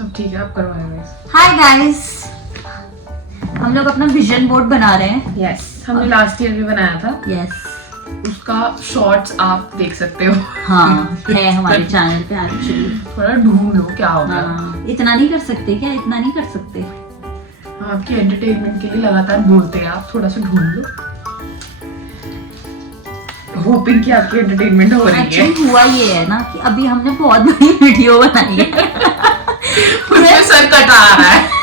अब ठीक है, आप करवाएंगे। हाय गाइस, हम लोग अपना विजन बोर्ड बना रहे हैं। यस, हमने लास्ट ईयर भी बनाया था। यस, उसका शॉर्ट्स आप देख सकते हो। हाँ है हमारे चैनल पे एक्चुअली। थोड़ा ढूंढ लो क्या होगा। हाँ, इतना नहीं कर सकते क्या? इतना नहीं कर सकते। हाँ, आपकी एंटरटेनमेंट के लिए लगातार बोलते हैं आप, थोड़ा सा ढूंढ लो। होपिंग कि आपकी एंटरटेनमेंट हो रही है। एक्चुअली हुआ ये है ना कि अभी हमने बहुत बड़ी वीडियो बनाई है। उसमें सर कटा रहा है।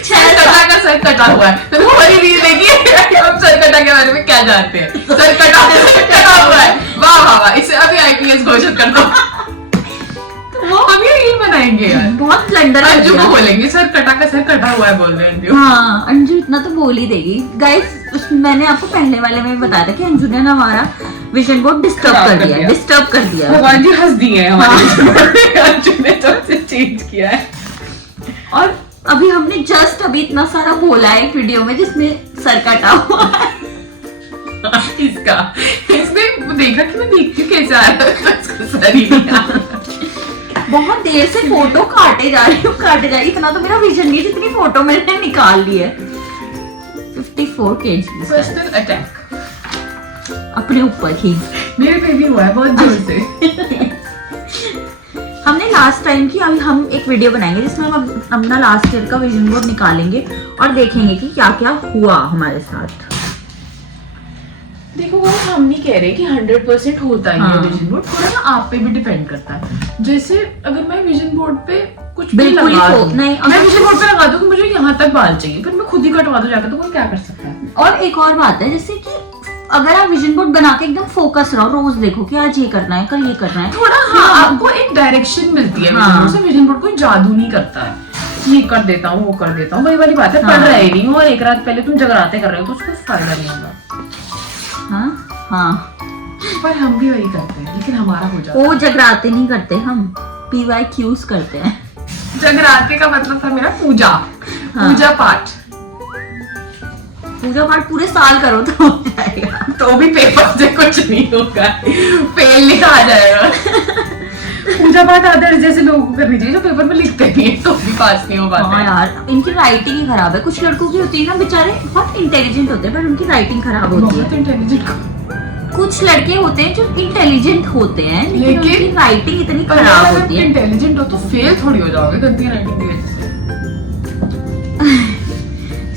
कटा का सर कटा हुआ है। तो हमारी रील देखिए, हम सर कटा के बारे में क्या जानते हैं। सर कटा हुआ है। वाह वाह वाह, इसे अभी आईपीएस घोषित कर दो। हम ये रील बनाएंगे यार। बहुत ब्लंडर अंजू को बोलेंगे सर कटा का सर कटा हुआ है बोल रहे हैं। हाँ, अंजू इतना तो बोल ही देगी। गाइस, मैंने आपको पहले वाले में भी बताया था कि अंजू ने ना हमारा विजन बोर्ड डिस्टर्ब कर दिया। भगवान जी हंस दिए हैं हमारे विजन बोर्ड पे। अंजू ने तो उसे चेंज किया है। और अभी हमने जस्ट अभी इतना सारा बोला है एक वीडियो में जिसमें सर कटा हुआ है। इसने देखा कि मैं देखती हूँ कैसे आ रहा है, तो इसका सर ही नहीं आ रहा। बहुत देर से फोटो काटे जा रही हूँ। इतना तो मेरा विजन नहीं जितनी फोटो मैंने निकाल ली है। 54 kg पर्सनल अटैक अपने ऊपर ही मेरे पे भी हुआ है बहुत जोर से। हमने लास्ट टाइम की, अभी हम एक वीडियो बनाएंगे जिसमें हम अपना लास्ट ईयर का विजन बोर्ड निकालेंगे और देखेंगे कि क्या क्या हुआ हमारे साथ। देखो वो हम नहीं कह रहे कि 100% होता ही है विजन बोर्ड, थोड़ा ना आप पे भी डिपेंड करता है। जैसे अगर मैं विजन बोर्ड पे कुछ भी बिल्कुल लगा दूं, नहीं, मैं विजन बोर्ड पे लगा दूं कि मुझे यहाँ तक बाल चाहिए, फिर मैं खुद ही कटवा दूं जाकर, तो कोई क्या कर सकता है। और एक और बात है, जैसे कि अगर आप विजन बोर्ड बना के एकदम फोकस रहो, रोज देखो कि आज ये करना है, कल ये करना है, थोड़ा हाँ आपको एक डायरेक्शन मिलती है विजन बोर्ड से। विजन बोर्ड कोई जादू नहीं करता है, ये कर देता हूँ वो कर देता हूँ, वही वाली बात है। पढ़ रहे नहीं हो और एक रात पहले तुम जगराते कर रहे हो तो उसको फायदा नहीं होगा। हाँ, पर हम भी वही करते हैं, लेकिन हमारा हो जाता है। वो जगराते नहीं करते, हम PYQs करते हैं। जगराते का मतलब था मेरा पूजा पाठ। पूजा पाठ पूरे साल करो तो हो जाएगा। तो भी पेपर से कुछ नहीं होगा, फेल लिखा आ जाएगा। पूजा पाठ आदर्श जैसे लोगों को करनी चाहिए जो पेपर में लिखते नहीं है तो भी पास नहीं हो पाते। हाँ यार, इनकी राइटिंग ही खराब है। कुछ लड़कों की होती है ना, बेचारे बहुत इंटेलिजेंट होते हैं पर उनकी राइटिंग खराब होती है। बहुत इंटेलिजेंट। कुछ लड़के होते हैं जो इंटेलिजेंट होते हैं लेकिन उनकी राइटिंग इतनी खराब होती है। इंटेलिजेंट हो तो फेल थोड़ी हो जाओगे गंदी राइटिंग की वजह से।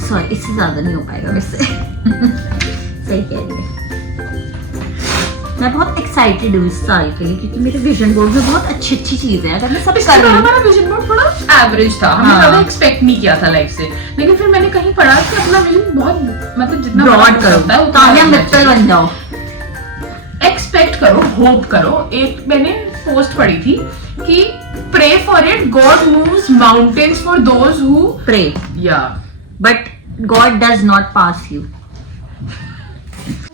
सॉरी, इससे ज्यादा नहीं हो पाएगा वैसे। सही कह रही है। मैं बहुत एक्साइटेड हूँ इस साल के लिए क्योंकि मेरे विजन बोर्ड में बहुत अच्छी अच्छी चीजें हैं। अगर मैं सब कर रही हूँ। हमारा विजन बोर्ड थोड़ा एवरेज था, हमने ज्यादा एक्सपेक्ट नहीं किया था लाइफ से, लेकिन फिर मैंने कहीं पढ़ा कि अपना विजन बहुत मतलब जितना ब्रॉड करो, कामयाब मित्तल बन जाओ। एक्सपेक्ट करो, होप करो। एक मैंने पोस्ट पढ़ी थी कि pray for it, God moves mountains for those who pray, या but God does not pass you.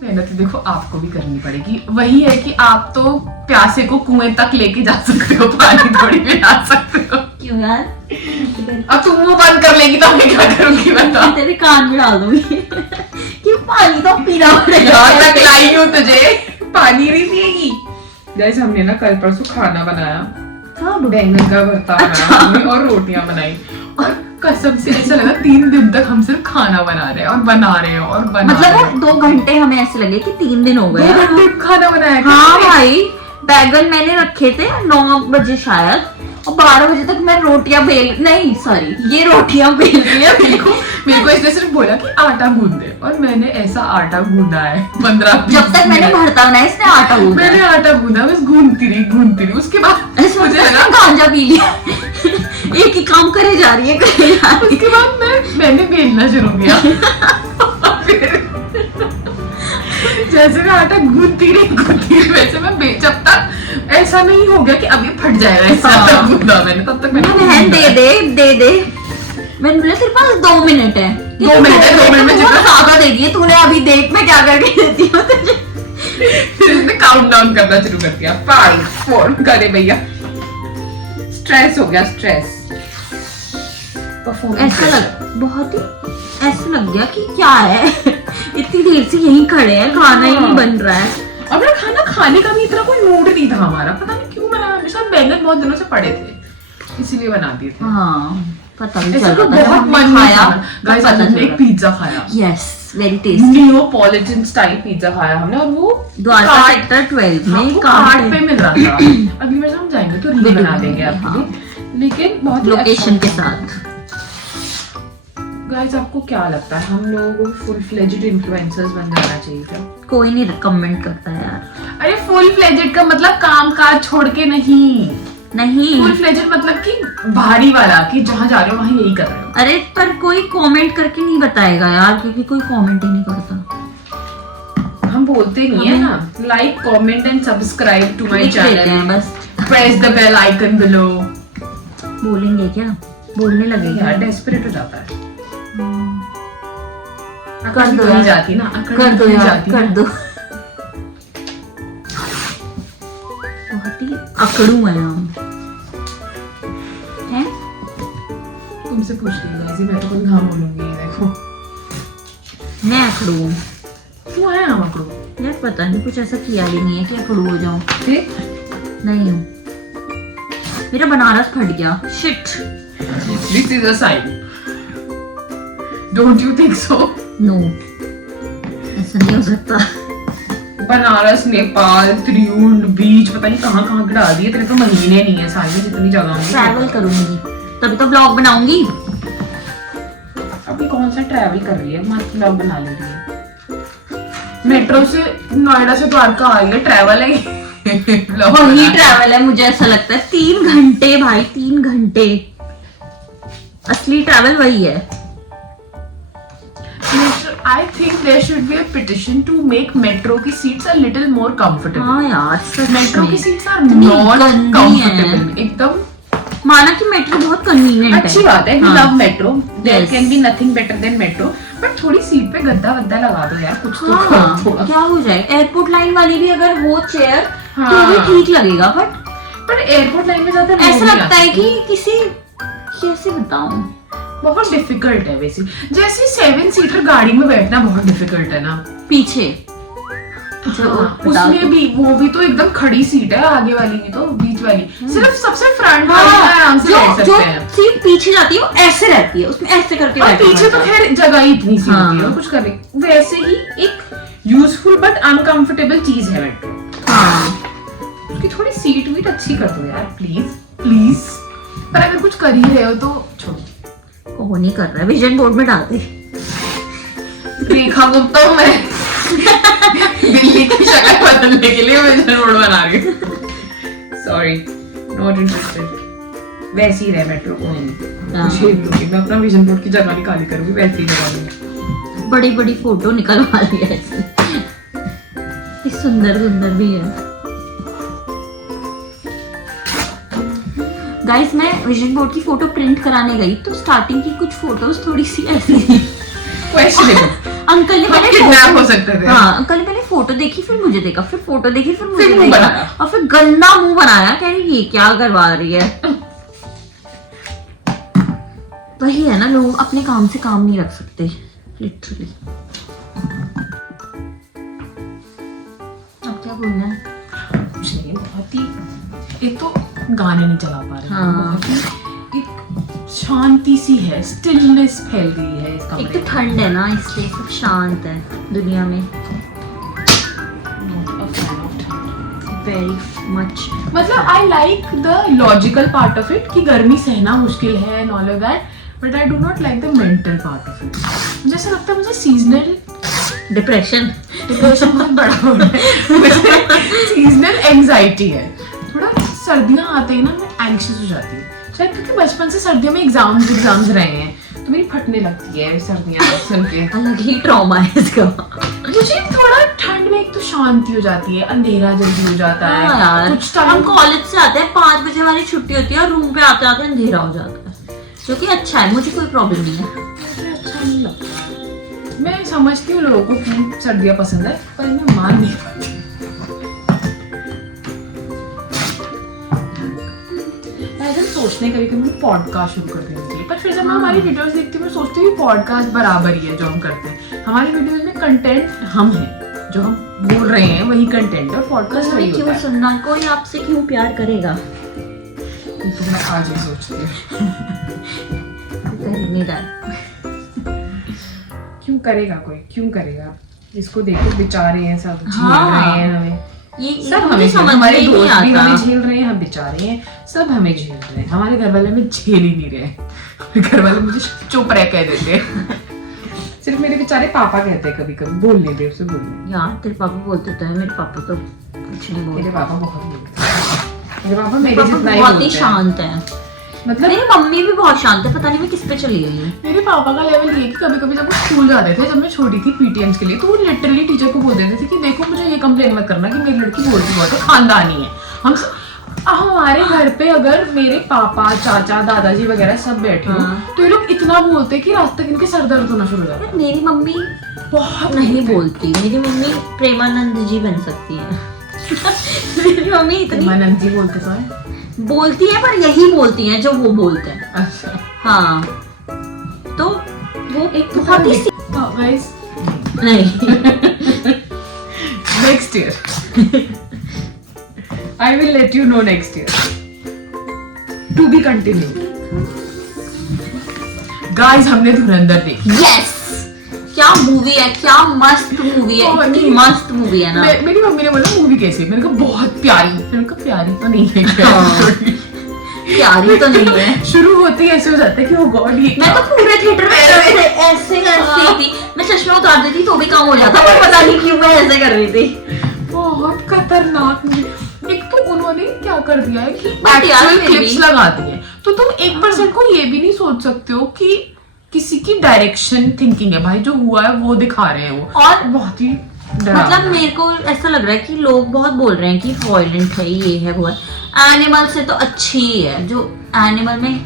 मेहनत देखो आपको भी करनी पड़ेगी। वही है कि आप तो प्यासे को कुएं तक लेके जा सकते हो, पानी थोड़ी पिला सकते हो। क्यों यार? अब तुम मुंह बंद कर लेगी तो मैं क्या करूंगी बता। तेरे कान में डाल दूंगी। क्यों? पानी तो पीना पड़ेगा। यार मैं खिलाई हूँ तुझे, पानी नहीं पिएगी। जैसे हमने ना कल परसों खाना बनाया, बैंगन का भरता बनाया और रोटियां बनाई, और कसम से ऐसा लगा 3 दिन तक हम सिर्फ खाना बना रहे हैं और बना रहे हैं और बना मतलब वो 2 घंटे हमें ऐसे लगे कि 3 दिन हो गए। 2 घंटे खाना बनाया। हाँ भाई, बैगन मैंने रखे थे 9 बजे शायद, और 12 बजे तक मैं रोटियां ये रोटियां बेल रही है। मेरे को इसने सिर्फ बोला कि आटा गूंद दे, और मैंने ऐसा आटा गूंदा है 15 जब तक मैंने भरता बनाया इसने आटा गूंदा। मैंने आटा गूंदा, बस गूंदती रही। उसके बाद मुझे लगा गांजा पी लिया। एक ही काम करे जा रही है। उसके बाद मैंने बेलना शुरू किया। जैसे मैं आटा गूंदती रही वैसे मैं जब तक ऐसा नहीं हो गया कि अभी फट जाएगा ऐसा आटा गूंदा मैंने, तब तक मैंने दे मैंने बोला तेरे पास 2 मिनट है। 2 मिनट में जितना ज्यादा दे दिए तूने, अभी देख मैं क्या करके देती हूँ तुझे। फिर उसने काउंट डाउन करना शुरू कर दिया। 5 4 करे भैया। स्ट्रेस हो गया, स्ट्रेस। बहुत ही ऐसा लग गया कि क्या है, इतनी देर से यहीं खड़े हैं, खाना ही नहीं बन रहा है। अब खाना खाने का भी इतना कोई मूड नहीं था हमारा, पता नहीं क्यों। मैंने हमेशा बैंगन बहुत दिनों से पड़े थे, इसीलिए बना दिए थे। हाँ पता भी चल ऐसे तो रहा था बहुत हमने मन खाया खाया गाइस। आज हमने एक पिज्जा खाया, yes very tasty, Neapolitan style pizza खाया हमने, और वो द्वारका कार्ट- सेक्टर 12 हाँ, में वो कार्ट कार्ट पे मिल रहा था। अगली बार हम जाएंगे तो रील वीडियो बना देंगे बनाएंगे, आपके हाँ। लिए, लेकिन बहुत ही लोकेशन अच्छा के साथ। गाइस आपको क्या लगता है हम लोगों को फुल फ्लेजेड इन्फ्लुएंसर्स बन जाना चाहिए क्या? कोई नहीं कमेंट करता है यार। अरे फुल फ्लेजेड का मतलब काम काज छोड़ के नहीं, नहीं फुल फ्लेजेड मतलब कि भारी वाला, कि जहाँ जा रहे हो वहाँ यही कर रहे हो। अरे पर कोई कमेंट करके नहीं बताएगा यार, क्योंकि कोई कमेंट ही नहीं करता। हम बोलते नहीं है ना, like comment and subscribe to my लिख देते हैं चैनल, बस। Press the bell icon below. बोलेंगे क्या, बोलने लगेगा यार डेस्परेट हो जाता है। कर दो नहीं यार, जाती ना, अकड़ कर दो नहीं यार, जाती कर ना। दो। बहुत ही अकड़ू है हम हैं? तुमसे पूछ रही गाइस, मैं तो कुछ घाम बोलूंगी, देखो मैं अकड़ू हूँ क्यों है हम अकड़ू? यार, पता नहीं कुछ ऐसा किया ही नहीं है कि अकड़ू हो जाऊं। देख नहीं मेरा बनारस फट गया, shit. This is a sign, don't you think so? No ऐसा नहीं हो सकता। बनारस, नेपाल, त्रियुंड बीच, पता नहीं कहाँ कहाँ गिरा दिए, तेरे तो महीने नहीं है साल में जितनी जगह होंगी। ट्रैवल करूंगी तभी तो ब्लॉग बनाऊंगी। अभी कौन सा ट्रैवल कर रही है, मस्त ब्लॉग बना ले रही है। मेट्रो से नोएडा से द्वारका आ रही है, ट्रैवल है। वही ट्रैवल है, मुझे ऐसा लगता है 3 घंटे भाई, 3 घंटे असली ट्रैवल वही है। I think there should be a petition to make metro की seats a little more comfortable. हाँ यार सच मेट्रो में। की सीट्स आर इतनी नॉट गंदी कंफर्टेबल, हैं। एकदम माना कि मेट्रो बहुत कन्वीनियंट है, अच्छी बात है, वी हाँ। Love metro, there Yes. Can be nothing better than metro, but थोड़ी सीट पे गद्दा वद्दा लगा दो यार, कुछ तो करो हाँ, थोड़ा। क्या हो जाए, एयरपोर्ट लाइन वाली भी अगर हो चेयर तो हाँ। भी ठीक लगेगा, बट पर एयरपोर्ट लाइन में ज्यादा लोग ऐसा नहीं लगता है आते। कि किसी, कैसे बताऊं, बहुत डिफिकल्ट है वैसे, जैसे 7 सीटर गाड़ी में बैठना बहुत डिफिकल्ट है ना। पीछे हाँ, बता उसमें दो। भी वो भी तो एकदम खड़ी सीट है, आगे वाली भी तो बीच वाली, सिर्फ सबसे फ्रंट वाली में हाँ, आराम से बैठ जो सकते हैं। सीट पीछे जाती है वो ऐसे रहती है, उसमें ऐसे करके और बैठना पीछे तो पड़ता है। खैर जगह ही इतनी सी हाँ। होती है, और कुछ करने वैसे ही एक यूजफुल बट अनकंफर्टेबल चीज है मेट्रो। हाँ उसकी थोड़ी सीट वीट अच्छी कर दो यार, प्लीज प्लीज। पर अगर कुछ कर ही रहे हो तो छोड़ो। वो नहीं कर रहा है, विजन बोर्ड में डाल दे। रेखा गुप्ता हूँ मैं, दिल्ली की शक्ल बदलने के लिए विजन बोर्ड बना रही हूँ। Sorry, not interested. वैसे ही रहे मेट्रो को, मैं अपना विजन बोर्ड की जगह निकाली करूंगी, वैसे ही लगा लूंगी। बड़ी बड़ी फोटो निकलवा लिया ऐसे, ये सुंदर सुंदर भी है। गाइस मैं विजन बोर्ड की फोटो प्रिंट कराने गई तो स्टार्टिंग की कुछ फोटोज थोड़ी सी ऐसी थी। क्वेश्चनेबल। अंकल ने हम पहले किडनैप हो सकते थे। हाँ अंकल ने पहले फोटो देखी, फिर मुझे देखा, फिर फोटो देखी, फिर मुझे फिर मुंह देखा, बनाया। और फिर गंदा मुंह बनाया, कह रही ये क्या करवा रही है। वही है ना, लोग अपने काम से काम नहीं रख सकते लिटरली। अब क्या बोलना है? कुछ नहीं, बहुत ही, एक तो गाने नहीं चला पा रहे हैं, हाँ। बहुत ही एक शांति सी है, स्टिलनेस फैल गई है इस एक कमरे तो ठंड है ना, इसलिए सब शांत है दुनिया में, वेरी मच। मतलब I like the logical part of it कि गर्मी सहना मुश्किल है and all of that, but I do not like the mental part of it. मुझे ऐसा लगता है मुझे सीजनल डिप्रेशन बहुत बड़ा वर्ड है, सीजनल एंजाइटी है। थोड़ा सर्दियां आते ही ना मैं एंग्शियस हो जाती हूँ, शायद क्योंकि बचपन से सर्दियों में एग्जाम्स रहे हैं, तो मेरी फटने लगती है सर्दियां सुन के। अलग ही ट्रॉमा है इसका। मुझे थोड़ा ठंड में एक तो शांति हो जाती है, अंधेरा जल्दी हो जाता है। हाँ यार, कुछ हम टाइम कॉलेज से आते हैं, 5 बजे हमारी छुट्टी होती है और रूम पे आते आते अंधेरा हो जाता है, जो कि अच्छा है, मुझे कोई प्रॉब्लम नहीं है। मुझे अच्छा नहीं लगता। मैं समझती हूँ लोगों को कि सर्दियाँ पसंद है, पर मैं मान नहीं पाती। मैं सोचने कभी कभी पॉडकास्ट शुरू कर देने के लिए, पर फिर जब मैं हमारी वीडियोस देखती हूँ मैं सोचती हूँ पॉडकास्ट बराबर ही है जो हम करते हैं। हमारी वीडियोस में कंटेंट हम हैं, जो हम बोल रहे हैं वही कंटेंट है, और पॉडकास्ट वही क्यों होता है। सुनना, कोई आपसे क्यों प्यार करेगा? ये तो मैं आज ही सोचती हूँ। कर नहीं रहा। क्यों करेगा कोई, क्यों करेगा? इसको देखो बेचारे हैं सब, झेल हाँ। रहे हैं हमें, ये सब मुझे हमें समझ हमारे में नहीं दोस्त भी आता। हमें झेल रहे हैं, हम बेचारे हैं, सब हमें झेल रहे हैं। हमारे घर वाले हमें झेल ही नहीं रहे। घर वाले मुझे चुप रह कह देते हैं। सिर्फ मेरे बेचारे पापा कहते हैं कभी कभी, बोल नहीं दे उसे बोलने। यार तेरे पापा बोलते तो है, मेरे पापा तो कुछ नहीं बोलते। मेरे पापा बहुत बोलते हैं। मेरे पापा मेरे पापा जितना ही बहुत बोलते ही हैं। शांत है। मतलब मेरी मम्मी भी बहुत शांत है, पता नहीं मैं किस पे चली गई हूँ। मेरे पापा का लेवल ये कि कभी कभी जब वो स्कूल जाते थे, जब मैं छोटी थी पीटीएम्स के लिए, तो वो लिटरली टीचर को बोल देते थे कि देखो मुझे ये कंप्लेन मत करना कि मेरी लड़की बोलती बहुत है, खानदानी है। हमारे घर पे अगर मेरे पापा, चाचा, दादाजी वगैरह सब बैठे हो, तो ये लोग इतना बोलते कि रात तक इनके सर दर्द होना शुरू हो जाता है। मेरी मम्मी बहुत नहीं बोलती। मेरी मम्मी प्रेमानंद जी बन सकती है। मेरी मम्मी इतनी मानंद जी बोलते तो है। बोलती है, पर यही बोलती हैं जो वो बोलते हैं। अच्छा, हाँ, तो वो एक बहुत ही गाइस नहीं। Next year I will let you know, next year to be continue. Guys हमने धुरंधर देखी। यस, क्या मूवी है, क्या मस्त मूवी है, बहुत इतनी ही- मस्त मूवी है ना। मेरी मम्मी ने बोला मूवी कैसी है, मैंने कहा बहुत प्यारी। मैंने कहा प्यारी तो नहीं है हाँ। प्यारी तो नहीं है। शुरू होती है ऐसे हो जाता है कि ओ गॉड ये मैं तो पूरे थिएटर में ऐसे ऐसे थी, मैं चश्मा उतार देती तो भी काम हो जाता, पर पता नहीं क्यों मैं ऐसे कर रही थी। बहुत खतरनाक मूवी। एक तो उन्होंने क्या कर दिया है कि But यार एक्चुअल फिर क्लिप्स भी- लगा दी है, तो तुम 1% को ये भी नहीं सोच सकते हो कि किसी की डायरेक्शन थिंकिंग है। भाई जो हुआ है वो दिखा रहे हैं वो, और बहुत ही डरावना। मतलब मेरे को ऐसा लग रहा है कि लोग बहुत बोल रहे हैं कि वॉयलेंट है, ये है वो है। एनिमल से तो अच्छी है जो एनिमल में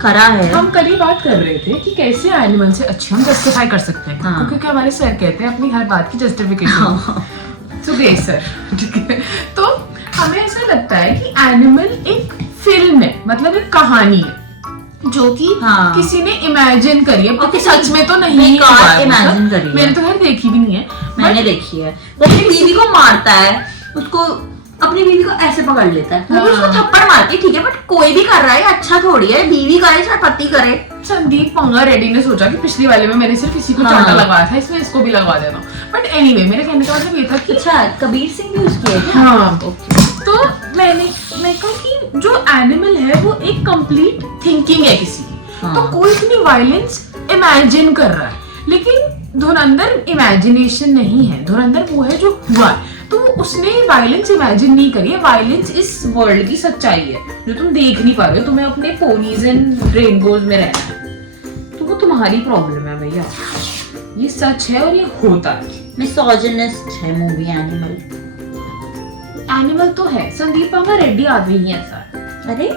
करा है। हम कल ही बात कर रहे थे कि कैसे एनिमल से अच्छे हम जस्टिफाई कर सकते हैं। हाँ। क्योंकि हमारे सर कहते हैं अपनी हर बात की जस्टिफिकेशन। हाँ। सुगेश सर, ठीक है। तो हमें ऐसा लगता है कि एनिमल एक फिल्म है, मतलब एक कहानी है जो कि हाँ। किसी ने इमेजिन करी है, क्योंकि किसी सच में तो नहीं बेकार हुआ है वो imagine सब। करी है। मैंने तो खैर देखी भी नहीं है। मैंने देखी है, वो अपनी बीवी को मारता है, उसको अपनी बीवी को ऐसे पकड़ लेता है, वो भी उसको थप्पड़ मारती है, ठीक है, बट कोई भी कर रहा है, अच्छा थोड़ी है, बीवी करे चाहे पति करे। संदीप पंगा रेड्डी ने सोचा कि पिछली वाले में मैंने सिर्फ इसी को हाँ। चांटा लगवाया था, इसमें इसको भी लगवा देना। बट एनीवे मेरे कहने का मतलब ये था कि अच्छा, कबीर सिंह भी उसकी है क्या? हाँ, तो मैं कहा कि जो एनिमल है वो एक कंप्लीट थिंकिंग है किसी की। हाँ। तो कोई इतनी वायलेंस इमेजिन कर रहा है, लेकिन धुरंधर इमेजिनेशन नहीं है, धुरंधर वो है जो हुआ है। तो उसने वायलेंस इमेजिन नहीं करी है, वायलेंस इस वर्ल्ड की सच्चाई है जो तुम देख नहीं पा रहे हो। तुम्हें अपने पोनीज एंड रेनबोज में रहना है, तो वो तुम्हारी प्रॉब्लम है भैया। ये सच है और ये होता है। मिसोजिनिस्ट है मूवी एनिमल। एनिमल तो है, संदीप पंगा रेड्डी आदमी ही ऐसा है। अरे